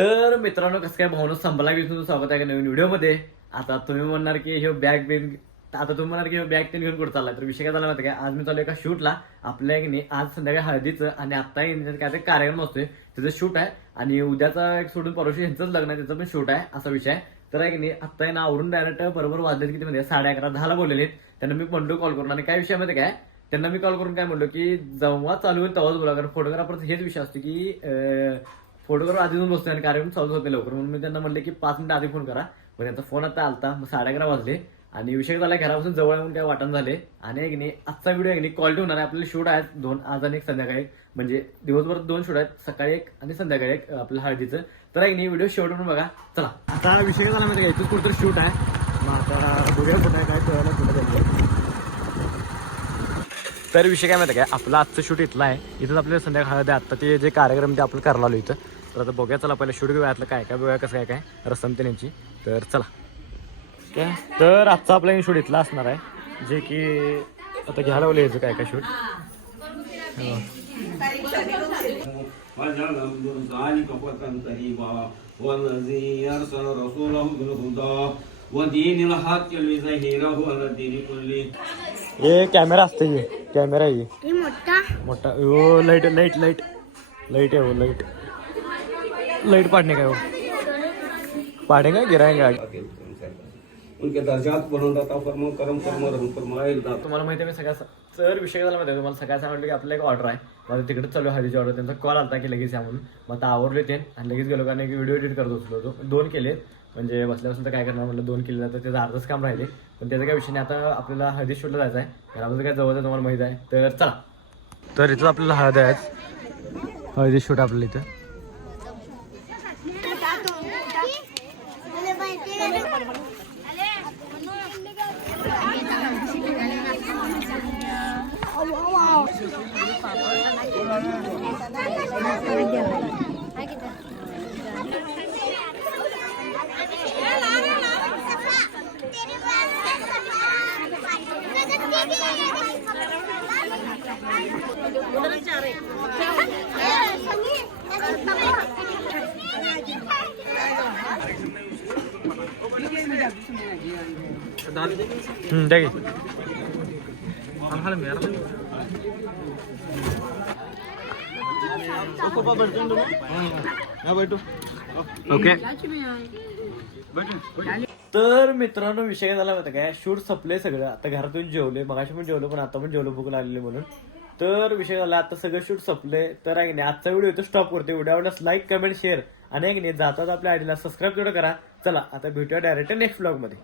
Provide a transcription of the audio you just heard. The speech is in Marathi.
तर मित्रांनो कसं काय भावना संभला घेऊन तुमचं स्वागत आहे नवीन व्हिडिओमध्ये? आता तुम्ही म्हणणार की हे बॅग बिन आता तुम्ही म्हणणार की बॅग तीन घेऊन कुठं चाललाय? तर विषय काय झाला माहिती काय आज मी चालू एका शूटला आपल्या एक नाही आज संध्याकाळी हळदीचं आणि आता काय ते कार्यक्रम असतोय त्याचं शूट आहे. आणि उद्याचा एक सोडून परवशी यांचंच लग्न आहे त्याचं पण शूट आहे असा विषय आहे. तर आहे की नाही आता आहे ना आवरून डायरेक्ट बरोबर वाजले किती म्हणजे साडे अकरा दहाला बोललेले त्यांना मी म्हणलो कॉल करून. आणि काय विषय माहिती काय त्यांना मी कॉल करून काय म्हणलो की जेव्हा चालू होईल तेव्हाच बोला. कारण फोटोग्राफरचा हेच विषय असतो की फोटोग्राफर आधी येऊन बसतो आणि कार्यक्रम चालू होते लवकर. म्हणून मी त्यांना म्हणले की पाच मिनिटं आधी फोन करा. पण त्यांचा फोन आता आलता मग साडे अकरा वाजले आणि विषय झाला घरापासून जवळ येऊन काय वाटण झाले. आणि एक नाही आजचा व्हिडिओ एक नाही क्वालिटी होणार आहे. आपल्याला शूट आहेत दोन आज आणि एक संध्याकाळी. म्हणजे दिवसभर दोन शूट आहेत सकाळी एक आणि संध्याकाळी एक आपल्या हळदीचं. तर एक नाही व्हिडिओ शेवटून बघा. चला. आता विषय काय झाला माहिती का इथून कुठेतरी शूट आहे. मग कुठं कुठं तर विषय काय माहिती आहे काय? आपलं आजचं शूट इथलं आहे. इथंच आपल्याला संध्याकाळ हळद आहे. आता ते जे कार्यक्रम ते आपण करायला आलो इथं. तर आता बघूया चला पहिले शूट घेऊयातलं काय काय बघूया कसं काय काय. रस्सम त्यांची. तर चला. तर आजचा आपला शूट इथला असणार आहे. जे की आता घ्यायला लावले यायचं काय काय शूट हे. कॅमेरा असते कॅमेरा मोठा. मोठा. लाइट लाइट लाइट लाइट आहे हो, लाइट लाइट पाडणे काय हो? पाडेगा गिराएगा उनके दर्जात अता फरमा करम फरमा रहम फरमाए दाता तुम्हाला माहिती आहे मी सगळ्या तर विषय झाला माहिती आहे तुम्हाला सगळ्या सांगितलं की आपलं एक ऑर्डर आहे. माझं तिकडे चालू आहे हळदीची ऑर्डर त्यांचा कॉल आला की लगेच या म्हणून. मग आता आवरले ते आणि लगेच गेलो कारण एक व्हिडिओ एडिट करत होतो तो. दोन केले. म्हणजे बसल्यापासून तर काय करणार म्हटलं दोन केले तर त्याचं अर्धच काम राहिले. पण त्याचा काय विषय नाही. आता आपल्याला हळदी शूटला जायचं आहे. घरामध्ये काय जवळ आहे तुम्हाला माहिती आहे. तर चला. तर इथं आपल्याला हळद आहे हळदी शूट आपल्याला इथं. ओके तर मित्रांनो विषय झाला होता काय शूट संपले सगळं. आता घरातून जेवले मगाशी पण जेवलो पण आता पण जेवलो भूक लागलेली म्हणून. तर विषय झाला आता सगळं शूट संपले तर आहे नाही आजचा व्हिडिओ इथं स्टॉप करते व्हिडिओ आवडल्यास लाईक कमेंट शेअर आणि नाही जातात आपल्या आयडीला सबस्क्राईब करा. चला आता भेटूया डायरेक्ट नेक्स्ट ब्लॉगमध्ये.